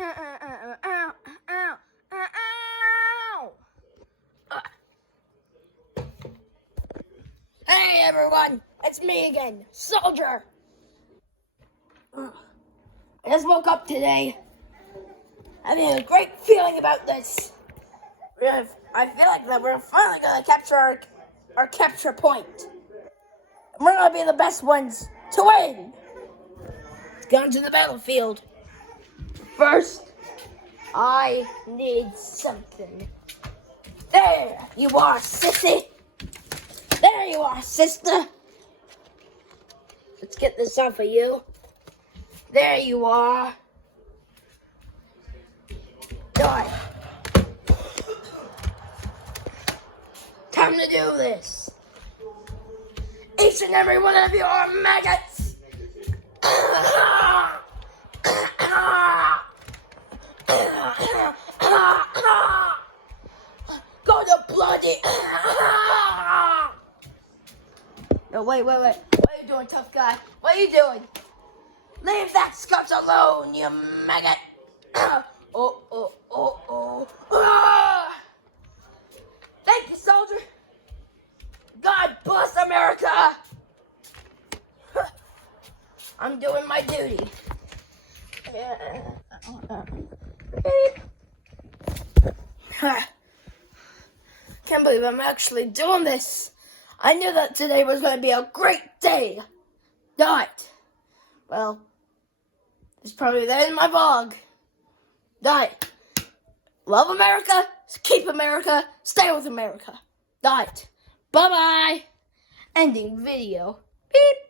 Hey everyone, it's me again, Soldier. I just woke up today, having a great feeling about this. I feel like that we're finally gonna capture our capture point. And we're gonna be the best ones to win. Let's go into the battlefield. First, I need something. There you are, sissy. There you are, sister. Let's get this off of you. There you are. Die. Time to do this. Each and every one of you are maggots. Go to bloody. No, wait. What are you doing, tough guy? What are you doing? Leave that scotch alone, you maggot. Oh. Thank you, soldier. God bless America. I'm doing my duty. Can't believe I'm actually doing this. I knew that today was going to be a great day. Not. Well, it's probably there in my vlog. Die. Love America, keep America, stay with America. Die. Bye-bye. Ending video. Beep.